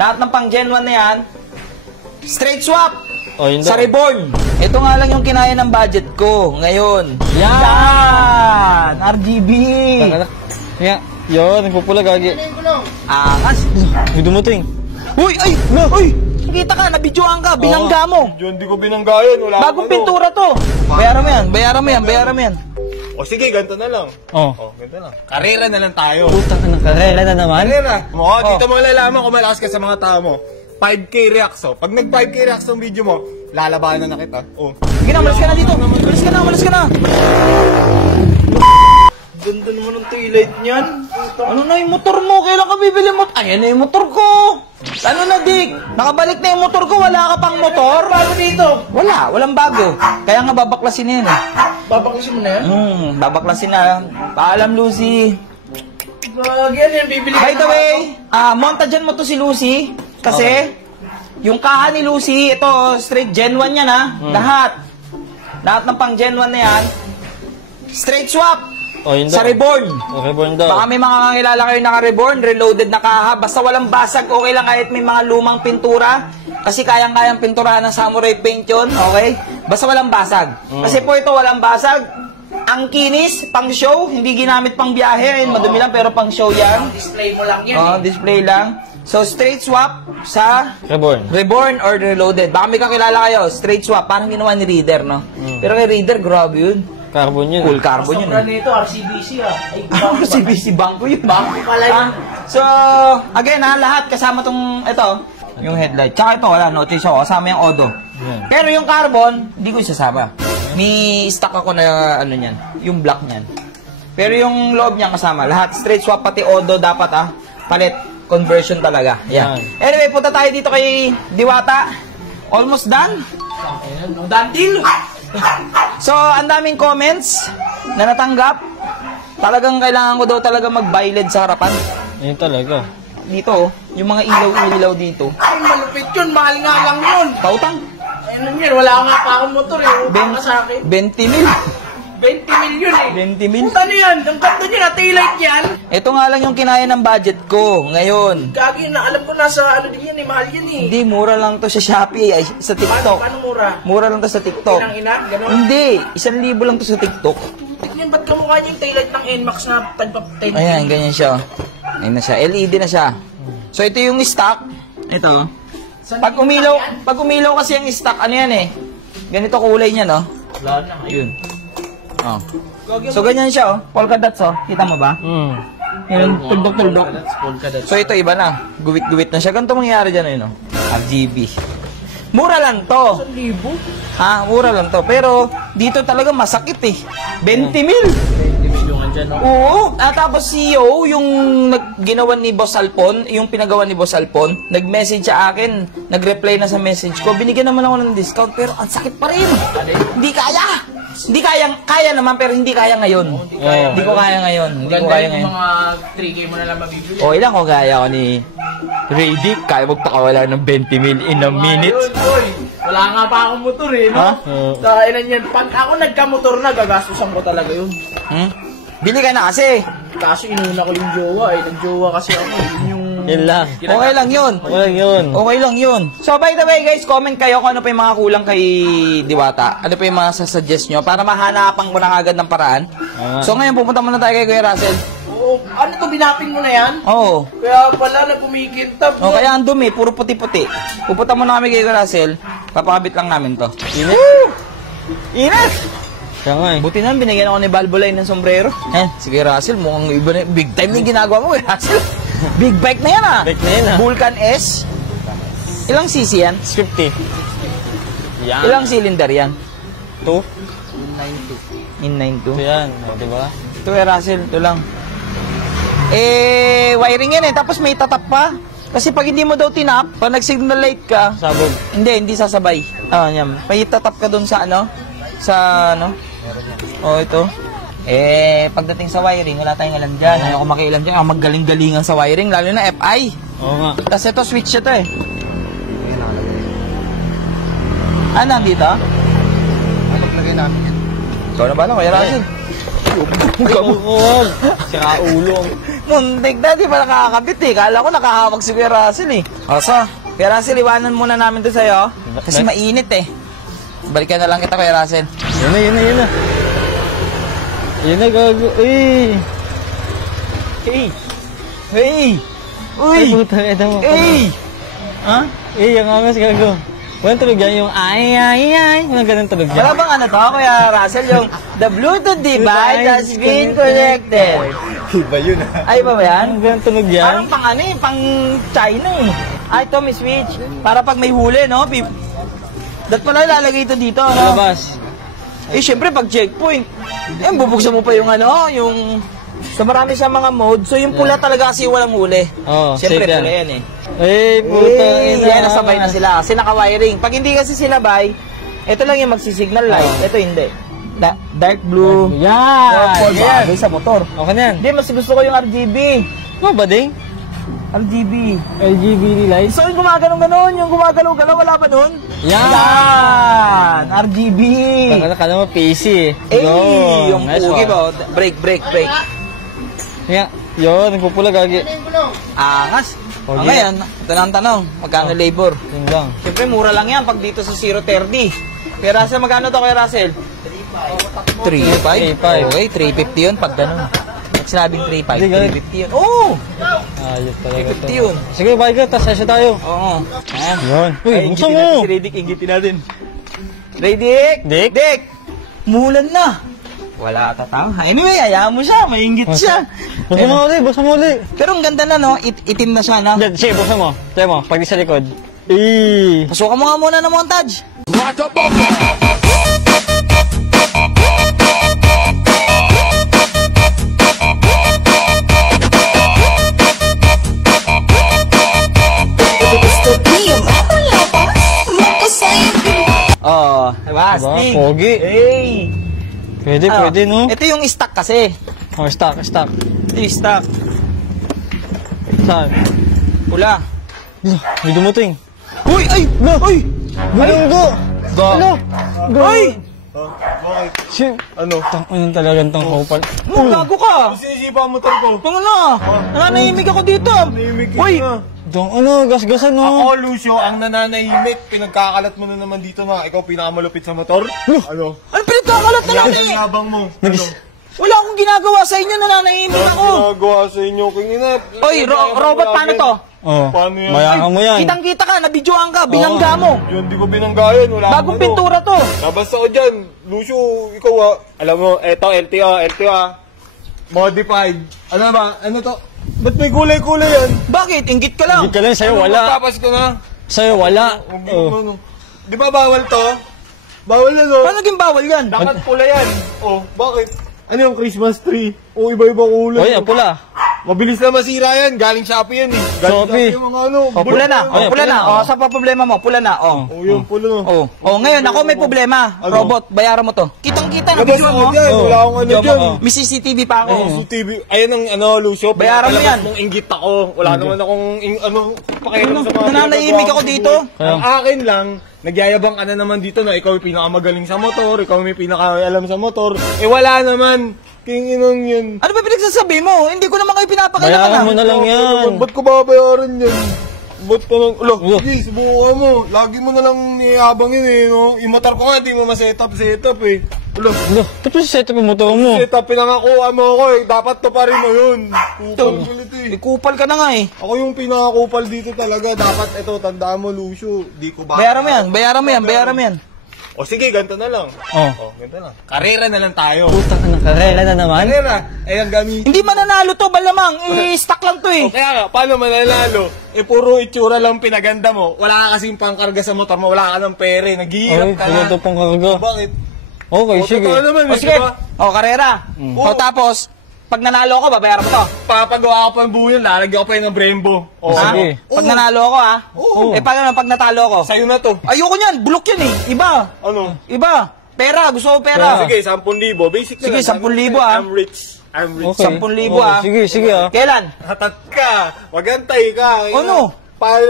Lahat ng pang Gen 1 na yan, straight swap sa Reborn. Ito nga lang yung kinaya ng budget ko ngayon. Yan! RGB! Yun, nagpupula gagi. Angas! May dumuting. Uy! Ay! Uy! Nakita ka, nabidyoan ka, binangga mo. Hindi ko binangga yun. Bagong pintura to. Bayaran mo yan. O sige, ganito na lang. Ganito lang. Karera na lang tayo. Puta ka ng karera na naman. Karera. Dito mo malalaman kung malakas ka sa mga tao mo. 5K reacts, oh. Pag nag 5K reacts ng video mo, lalabanan na kita. Sige na, malas ka na dito. Malas ka na. Ganda naman ng taillight niyan. Ano na yung motor mo? Kailan ka bibili mo? Ayan na yung motor ko. Ano na, Dick? Nakabalik na yung motor ko. Wala ka pang motor? Bago dito? Walang bago. Kaya nga babaklasin na yan eh. Babaklasin mo na yan? Babaklasin na. Paalam, Lucy. Yan yung bibili. By the way, monta dyan mo to si Lucy. Kasi, yung kaha ni Lucy, ito, straight Gen 1 yan ha. Lahat ng pang Gen 1 na yan, straight swap sa Reborn. Reborn daw. Baka may mga kakilala kayo naka-Reborn, reloaded na kaha. Basta walang basag, okay lang kahit may mga lumang pintura. Kasi kayang-kayang pinturahan ng samurai paint yun, okay? Basta walang basag. Kasi po ito, walang basag. Ang kinis, pang show, hindi ginamit pang biyahe. Madumi lang, pero pang show yan. Display mo lang yan display lang. So, straight swap sa Reborn or Reloaded. Baka may kakilala kayo, straight swap. Parang ginawa ni Reader, no? Pero kay Reader, grabe yun. Carbon yun. Cool carbon yun. Sobrang nito, RCBC Ay, RCBC, bangko yun. Bangko pala yun. So, again lahat kasama tong, ito, yung headlight. Tsaka ito, wala, notice ako, kasama yung Odo. Pero yung carbon, hindi ko isasama. May stock ako na, ano nyan, yung black nyan. Pero yung loob niya kasama, lahat straight swap, pati Odo dapat palit. Conversion talaga. Yeah. Anyway, punta tayo dito kay Diwata. Almost done. Done deal. So, ang daming comments na natanggap. Talagang kailangan ko daw talaga mag-buy-LED sa harapan. Yun talaga. Dito, yung mga ilaw-ilaw dito. Ay, malupit yun. Mahal nga lang yun. Pautang. Ayun yun. Wala nga pa akong motor eh. Utang ka sa akin. 20 mil. 20 million eh. 20 mil. Ano yan? Ang ganda niya, taillight yan. Ito nga lang yung kinaya ng budget ko ngayon. Gagi na, alam ko nasa ano din yan eh, mahal yan eh. Hindi, mura lang to sa Shopee, sa TikTok. Paano mura? Mura lang to sa TikTok. Inang-ina? Ganon? Hindi, 1,000 lang to sa TikTok. Tignan, ba't kamukha niya yung taillight ng NMAX na tagpa-10? Ayan, ganyan siya. Ayan na siya, LED na siya. So ito yung stock. Ito. Pag umilaw kasi yung stock, ano yan eh. Ganito kulay niya, no? Wala na. Ayun. Oh. So ganyan siya, polka dots, Kita mo ba? Yun, tuldok-tuldok. So ito iba na. Guwit-guwit na siya. Ganito mangyayari dyan, yun, RGB. Mura lang to. 1,000? Mura lang to. Pero dito talaga masakit eh. 20 mil. 20 million dyan, no? Oo. Tapos CEO, yung ginawa ni Boss Alpon, yung pinagawa ni Boss Alpon, nag-message sa akin, nag-reply na sa message ko. Binigyan naman ako ng discount, pero ang sakit pa rin. Hindi kaya. Hindi kaya naman, pero hindi kaya ngayon. Hindi ko kaya ngayon. Hindi ko kaya ngayon. Mga 3K mo na lang mabibili. O, ilang ko kaya ako ni Radic. Kaya magpakawala ng 20 mil in a minute. Wala nga pa akong motor eh, no? Kailan yan. Pag ako nagka-motor na, gagastusan ko talaga yun. Bili ka na kasi. Kaso inuna ko yung jowa eh. Nag-jowa kasi ako. Yun lang. Okay lang yun. Okay lang yun. So, by the way guys, comment kayo kung ano pa yung mga kulang kay Diwata. Ano pa yung mga sasuggest nyo para mahanapan ko na agad ng paraan. So, ngayon pupunta muna tayo kay Kuya Russell. Oo. Ano to, binapin mo na yan? Oo. Kaya pala na kumikintab. O, kaya ang dumi, puro puti-puti. Pupunta muna kami kay Kuya Russell. Papakabit lang namin to. Init! Kaya nga eh. Buti na, binigyan ako ni Balbolay ng sombrero. Sige Russell, mukhang iba na, big time na yung ginagawa mo eh, Russell. Big bike na yan Bike na yan Vulcan S. Ilang cc yan? 50. Yan. Ilang cylinder yan? 2. In92. Ito yan. Diba? Ito Russell, ito lang. Wiring yan tapos may tatap pa. Kasi pag hindi mo daw tinap, pag nag-signal light ka, Sabog. hindi sasabay. Yan. May tatap ka dun sa ito. Pagdating sa wiring, wala tayong alam dyan. Ayoko makialam dyan. Ako magaling-galingan sa wiring, lalo na FI. Oo nga. Tapos ito, switch ito nandito? Paglagay namin yan. Ikaw na ba lang, Kuya Russell? Huwag! Saka ulo. Muntik na, di ba nakakabit eh. Kala ko nakahawak si Kuya Russell eh. O, so, Kuya Russell, iwanan muna namin to sa'yo. Kasi mainit eh. Balikan na lang kita, Kuya Russell. Yun na. Yun na, gago. Uy! Hey! Uy! Ay, puta, ito mo. Hey! Ha? Yung angas, gago. Walang tulog yan, yung ay. Walang ganun tulog yan. Wala bang ano to, Kuya Russell? Yung the Bluetooth device has been connected. Iba yun ah. Ay, ba yan? Walang ganun tulog yan. Parang pang ano eh, pang China eh. Ay, ito may switch. Para pag may huli, no? Dat pala ilalagay ito dito, no? Labas. Eh, syempre, pag checkpoint, eh, bubuksan mo pa yung ano, yung... So, marami siyang mga mode. So, yung pula talaga kasi walang huli. Oo, Syempre, safe yan. pula yan eh. Puta. Yan, nasabay na sila. Kasi naka-wiring. Pag hindi kasi sinabay, ito lang yung magsisignal light. Ito hindi. Dark blue. Yan! Bagay sa motor. Okay na yan. Hindi, mas gusto ko yung RGB. Ano ba, ding? RGB. LGBT lights? So, yung gumagalaw-ganon, yung gumagalaw-galaw, wala ba nun? Yan! RGB! Kala mo PC eh. Eh, Yun, yung nice pugi one. ba? Break. Nga, yun, nagpupula gagi. Angas. Pogi. Ngayon, ito na ang tanong, magkano labor? Yun lang. Siyempre, mura lang yan pag dito sa 030. Kaya Russell, magkano to kay Russell? 3.5? 3.5. Okay, 350 yun pag ganun. Pag sinabing 3.5, Hindi, ganun. 350 yun. Oo! Ayos talaga 350 yun. Sige, bye ka, tas session tayo. Oo. Ayan. Yun. Uy, Ay, buksan inggitin mo. natin si Redick, inggitin natin. Redick! Dick? Mulan na! Wala ka tao. Anyway, hayaan mo siya, maingit siya. Buksan mo ulit. Pero ang ganda na, no? Itim na siya, no? Yan, sige, buksan mo. Tayo mo, pag di sa likod. Eh. Pasukan mo nga muna ng montage. Oh, diba? Diba? Sting. Pogi. Hey! Pwede, no? Ito yung stock kasi. Oh, stock. Ito yung stock. Saan? Pula. May dumuting. Uy! Ay! Uy! Galunggo! Ano? Ay! Shit. Ano? Tangan talagang tong kopal. Ano, gago ka? Sinisipa ang motor ko. Tungo na! Nananahimik ako dito. Nanahimik Uy! na. Dong ano, gasgasan no. Ako, Lucio, ang nananahimik. Pinagkakalat mo na naman dito na ikaw pinakamalupit sa motor. Ano? Ano pinagkakalat na natin eh? Yabang mo. Ano? Wala akong ginagawa sa inyo, nananahimik ako. Ginagawa sa inyo, King Inat. Oy, robot, paano to? Oh, Paano yan? mayangan mo yan. Kitang-kita ka, nabidyoan ka, binangga mo. Yun, di ko binangga yan. Wala Bagong akong pintura to. Nabasta ko dyan. Lucio, ikaw alam mo, eto, LTO Modified. Ano ba? Ano to? Ba't may kulay-kulay yan? Bakit? Inggit ka lang. Hindi ka lang, sa'yo wala. Tapas ko na. Sa'yo wala. Oh. Di ba bawal to? Bawal na to. Paano naging bawal yan? Dapat pula yan. Oh, bakit? Ano yung Christmas tree? Oh, iba-iba kulay. Oy, apula. Mabilis na masira yan. Galing Shopee yan eh. Galing Shopee. yung mga ano. Pula na. Ay, Pula na. pula na. Sa pa problema mo, pula na. Oh, yun, pula na. Ngayon ako may problema. Ano? Robot, bayaran mo to. Kitang-kita na Labas video ako mo. dyan. Wala akong ano Diyan dyan. ako. May CCTV pa ako. So, TV. Ayan ang ano, Lucio. Bayaran mo pinapalabas yan. mong inggit ako. Wala naman akong pakialam sa mga Nananahimik pinapagawa ako ko dito. Ang akin lang, nagyayabang ka na naman dito na ikaw yung pinakamagaling sa motor, ikaw may pinakaalam sa motor. Eh wala naman. King inong yun. Ano ba pinagsasabi mo? Hindi ko naman kayo pinapakailangan. Bayaran mo na lang yan. Ba't ko babayaran yan? Ba't ka nang... Ulo, Ulo. sige, subukan mo. Lagi mo na lang niyabang yun eh, no? Yung motor ko nga, di mo ma-setup eh. Ulo, Ano? Tapos set up yung motor mo. setup, pinangakuha mo ako eh. Dapat to pa rin mo yun. Kupal ulit eh. Kupal ka na nga eh. Ako yung pinakakupal dito talaga. Dapat ito, tandaan mo, Lucio. Di ko ba... Bayaran mo yan. O sige, ganito na lang. Oh. O, ganito na. Karera na lang tayo. Puta ka na, karela na naman. Karera. Eh, ang gamit. Hindi mananalo to, balamang. I-stack lang to eh. O kaya nga, paano mananalo? Eh, puro itsura lang pinaganda mo. Wala ka kasing pangkarga sa motor mo. Wala ka ng pere. Naghihirap Ay, ka wala na. daw pang karga. Bakit? Okay, O, sige. totoo naman, O sige. diba? O, karera. O tapos, pag nanalo ako, babayaran mo to. Papagawa ko pa ng buo yun, lalagyan ko pa yun ng Brembo. O, Ha? sige. Pag nanalo ako ha. Oo. Eh, pag natalo ako. Sa'yo na to. Ayoko niyan, bulok yan eh. Iba. Ano? Iba. Pera, gusto ko pera. Sige, 10,000. Basic na Sige, lang. 10,000 ah. I'm rich. Okay. 10,000 Oh, ah. Sige, sige ah. Kailan? Hatat ka. Magantay ka. Ano?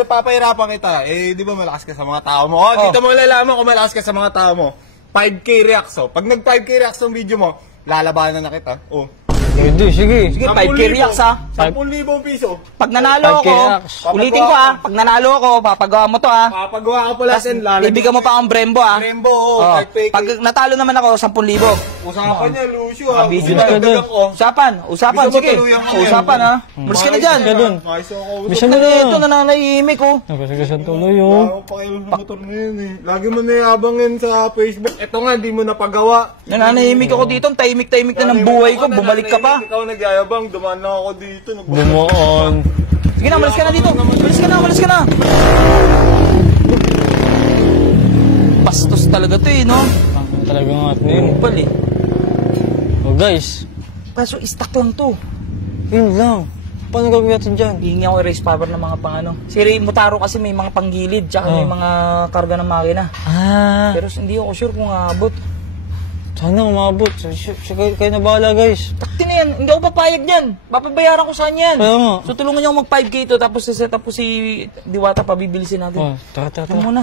Papahirapan kita. Eh, di ba malakas ka sa mga tao mo? Dito mo malalaman kung malakas ka sa mga tao mo. 5K reacts, oh. Pag nag 5K reacts ang video mo, lalabanan na kita. Oh. Hindi, sige. Sige, 5K reacts ha. 10,000 piso. Pag nanalo 5K ako, reacts. ulitin ko ha. Pag nanalo ako, papagawa mo to ha. Papagawa ko pala Tapos, sen lalagyan. ibigyan mo pa akong Brembo ha. Brembo, oo. Oh, Fake. pag natalo naman ako, 10,000. Usapan niya, Lucio ha. Kabidyo na. Dagdagan ko. Usapan, Gusto mo sige. tuluyan ko Usapan yan. ha. Malis ka na dyan. ka dun. Ayos ako. Bisa mo Ito na. nananahimik oh. Nagkasigasan tuloy, oh. Ako pa kayo sa motor na yun eh. Lagi mo nayabangin sa Facebook. Ito nga, di mo napagawa. Nananahimik ako dito, tahimik-tahimik na ng buhay ko, bumalik ka pa. Ikaw nagyayabang, dumaan na ako dito. Bumuon. Sige na, malis ka na dito. Malis ka na. Bastos talaga to eh, no? Talaga nga ito yun. Kupal eh. Oh, guys. Kaso stock lang to. Yun lang. Paano gagawin natin dyan? Hihingi ako erase power ng mga pangano. Si Motaro kasi may mga panggilid, tsaka may mga karga ng makina. Ah. Pero hindi ako sure kung aabot. Sana umabot. Kayo na bahala, guys. Takti na yan, hindi ako papayag niyan. Papabayaran ko saan yan. Kaya nga. So tulungan niyo ako mag 5K to, tapos set up ko si Diwata, pabibilisin natin. Oh, tara. Ito muna.